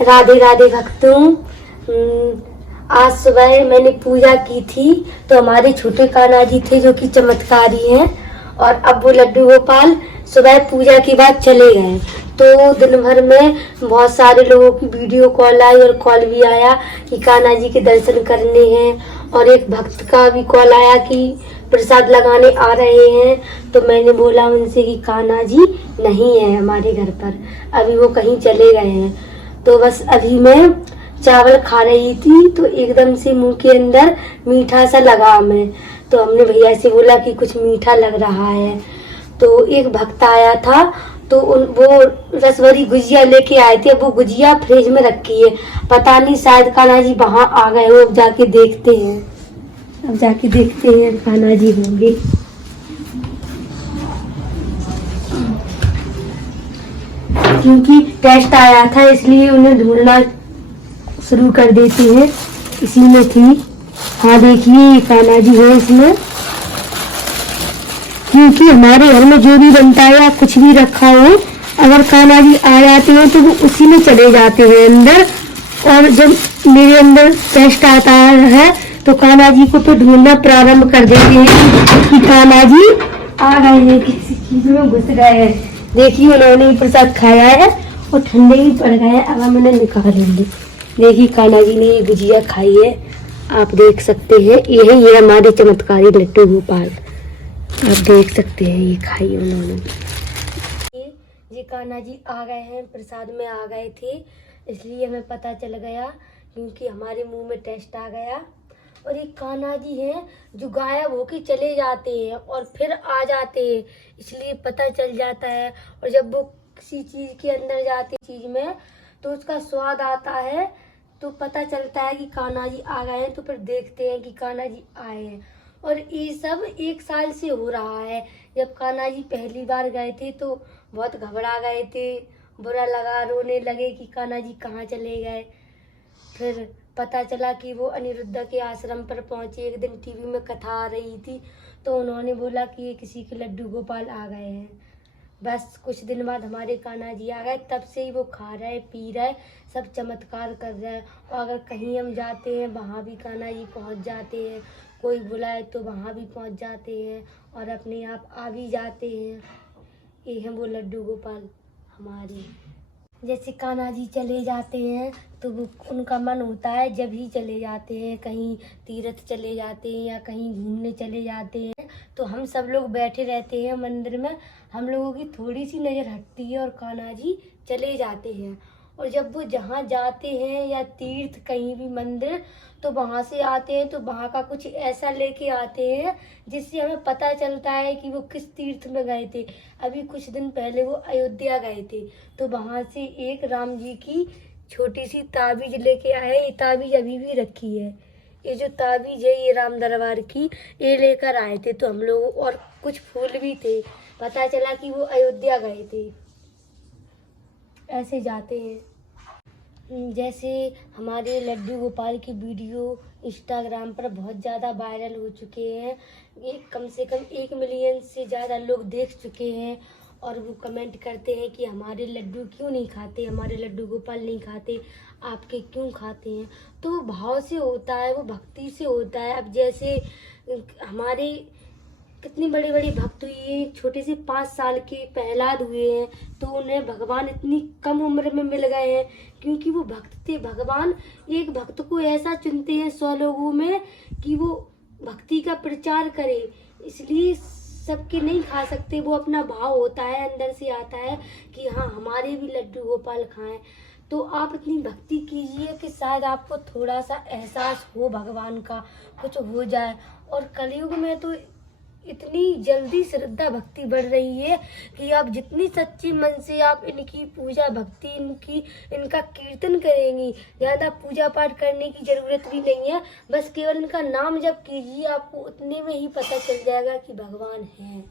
राधे राधे भक्तों। आज सुबह मैंने पूजा की थी तो हमारे छोटे कान्हा जी थे जो कि चमत्कारी हैं, और अब वो लड्डू गोपाल सुबह पूजा के बाद चले गए। तो दिन भर में बहुत सारे लोगों की वीडियो कॉल आई और कॉल भी आया कि कान्हा जी के दर्शन करने हैं, और एक भक्त का भी कॉल आया कि प्रसाद लगाने आ रहे हैं। तो मैंने बोला उनसे कि कान्हा जी नहीं है हमारे घर पर, अभी वो कहीं चले गए हैं। तो बस अभी मैं चावल खा रही थी तो एकदम से मुंह के अंदर मीठा सा लगा हमें। तो हमने भैया से बोला कि कुछ मीठा लग रहा है। तो एक भक्त आया था तो वो रसभरी गुजिया लेके आए थे। अब वो गुजिया फ्रिज में रखी है, पता नहीं शायद कान्हा जी वहां आ गए हो। अब जाके देखते हैं कान्हा जी होंगे। क्योंकि टेस्ट आया था इसलिए उन्हें ढूंढना शुरू कर देते हैं। इसी में थी। हाँ देखिए कान्हा जी है इसमें। क्योंकि हमारे घर में जो भी बनता है या कुछ भी रखा हो, अगर कान्हा जी आ जाते हैं तो वो उसी में चले जाते हैं अंदर। और जब मेरे अंदर टेस्ट आता है तो कान्हा जी को फिर ढूंढना प्रारंभ कर देते हैं कि कान्हा जी आ गए हैं, किसी चीज में घुस गए हैं। देखिए उन्होंने प्रसाद खाया है और ठंडे ही पड़ गए हैं। अब हम उन्हें निकालेंगे। देखिए कान्हा जी ने ये गुजिया खाई है, आप देख सकते हैं। ये हमारे चमत्कारी लड्डू गोपाल, आप देख सकते हैं ये खाई उन्होंने। ये कान्हा जी आ गए हैं, प्रसाद में आ गए थे, इसलिए हमें पता चल गया क्योंकि हमारे मुंह में टेस्ट आ गया। और ये कान्हा जी हैं जो गायब होके चले जाते हैं और फिर आ जाते हैं, इसलिए पता चल जाता है। और जब वो किसी चीज के अंदर जाते चीज में तो उसका स्वाद आता है, तो पता चलता है कि कान्हा जी आ गए हैं। तो फिर देखते हैं कि कान्हा जी आए हैं। और ये सब 1 साल से हो रहा है। जब कान्हा जी पहली बार गए थे तो बहुत घबरा गए थे, बुरा लगा, रोने लगे कि कान्हा जी कहाँ चले गए। फिर पता चला कि वो अनिरुद्ध के आश्रम पर पहुंचे। एक दिन टीवी में कथा आ रही थी तो उन्होंने बोला कि ये किसी के लड्डू गोपाल आ गए हैं। बस कुछ दिन बाद हमारे कान्हा जी आ गए, तब से ही वो खा रहे, पी रहे, सब चमत्कार कर रहे हैं। और अगर कहीं हम जाते हैं वहाँ भी कान्हा जी पहुँच जाते हैं, कोई बुलाए तो वहाँ भी पहुँच जाते हैं और अपने आप आ भी जाते हैं। ये हैं वो लड्डू गोपाल हमारे। जैसे कान्हा जी चले जाते हैं तो वो उनका मन होता है जब ही चले जाते हैं, कहीं तीर्थ चले जाते हैं या कहीं घूमने चले जाते हैं तो हम सब लोग बैठे रहते हैं मंदिर में। हम लोगों की थोड़ी सी नज़र हटती है और कान्हा जी चले जाते हैं। और जब वो जहाँ जाते हैं या तीर्थ कहीं भी मंदिर, तो वहाँ से आते हैं तो वहाँ का कुछ ऐसा लेके आते हैं जिससे हमें पता चलता है कि वो किस तीर्थ में गए थे। अभी कुछ दिन पहले वो अयोध्या गए थे तो वहाँ से एक राम जी की छोटी सी ताबीज लेके आए। ये ताबीज अभी भी रखी है। ये जो ताबीज है ये राम दरबार की, ये लेकर आए थे। तो हम लोग और कुछ फूल भी थे, पता चला कि वो अयोध्या गए थे। ऐसे जाते हैं। जैसे हमारे लड्डू गोपाल की वीडियो इंस्टाग्राम पर बहुत ज़्यादा वायरल हो चुके हैं। ये कम से कम 1 मिलियन से ज़्यादा लोग देख चुके हैं और वो कमेंट करते हैं कि हमारे लड्डू क्यों नहीं खाते, हमारे लड्डू गोपाल नहीं खाते, आपके क्यों खाते हैं। तो वो भाव से होता है, वो भक्ति से होता है। अब जैसे हमारे कितनी बड़ी बड़ी भक्त हुई है, छोटे से 5 साल के प्रहलाद हुए हैं तो उन्हें भगवान इतनी कम उम्र में मिल गए हैं क्योंकि वो भक्त थे। भगवान एक भक्त को ऐसा चुनते हैं 100 लोगों में कि वो भक्ति का प्रचार करे, इसलिए सबके नहीं खा सकते। वो अपना भाव होता है, अंदर से आता है कि हाँ हमारे भी लड्डू गोपाल खाएं। तो आप इतनी भक्ति कीजिए कि शायद आपको थोड़ा सा एहसास हो भगवान का, कुछ हो जाए। और कलयुग में तो इतनी जल्दी श्रद्धा भक्ति बढ़ रही है कि आप जितनी सच्ची मन से आप इनकी पूजा भक्ति इनका कीर्तन करेंगी, ज़्यादा पूजा पाठ करने की ज़रूरत भी नहीं है। बस केवल इनका नाम जप कीजिए, आपको उतने में ही पता चल जाएगा कि भगवान हैं।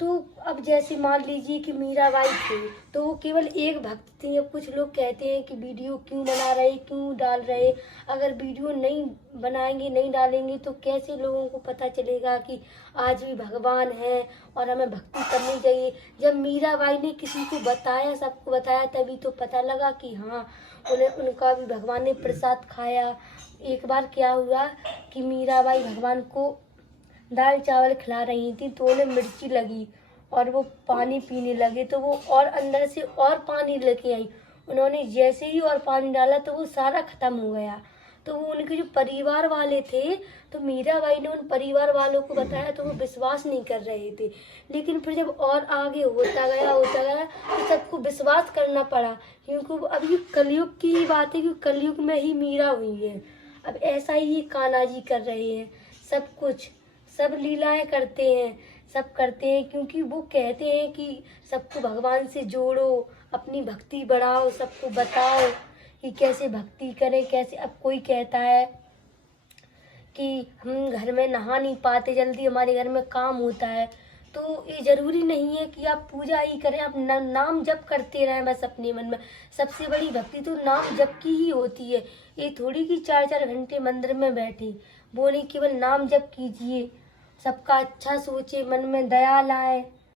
तो अब जैसे मान लीजिए कि मीराबाई थे तो वो केवल एक भक्त थी। अब कुछ लोग कहते हैं कि वीडियो क्यों बना रहे, क्यों डाल रहे। अगर वीडियो नहीं बनाएंगे, नहीं डालेंगे तो कैसे लोगों को पता चलेगा कि आज भी भगवान है और हमें भक्ति करनी चाहिए। जब मीराबाई ने किसी को बताया, सबको बताया, तभी तो पता लगा कि हाँ उनका भी भगवान ने प्रसाद खाया। एक बार क्या हुआ कि मीराबाई भगवान को दाल चावल खिला रही थी तो उन्हें मिर्ची लगी और वो पानी पीने लगे, तो वो और अंदर से और पानी लेके आई। उन्होंने जैसे ही और पानी डाला तो वो सारा खत्म हो गया। तो वो उनके जो परिवार वाले थे, तो मीराबाई ने उन परिवार वालों को बताया तो वो विश्वास नहीं कर रहे थे। लेकिन फिर जब और आगे होता गया तो सबको विश्वास करना पड़ा, क्योंकि अब ये कलयुग की ही बात है कि कलयुग में ही मीरा हुई है। अब ऐसा ही कान्हा जी कर रहे हैं, सब कुछ, सब लीलाएं करते हैं, सब करते हैं, क्योंकि वो कहते हैं कि सबको भगवान से जोड़ो, अपनी भक्ति बढ़ाओ, सबको बताओ कि कैसे भक्ति करें, कैसे। अब कोई कहता है कि हम घर में नहा नहीं पाते जल्दी, हमारे घर में काम होता है, तो ये जरूरी नहीं है कि आप पूजा ही करें, आप नाम जप करते रहें बस अपने मन में। सबसे बड़ी भक्ति तो नाम जप की ही होती है। ये थोड़ी कि 4-4 घंटे मंदिर में बैठे, वो नहीं, केवल नाम जप कीजिए, सबका अच्छा सोचे, मन में दया लाए।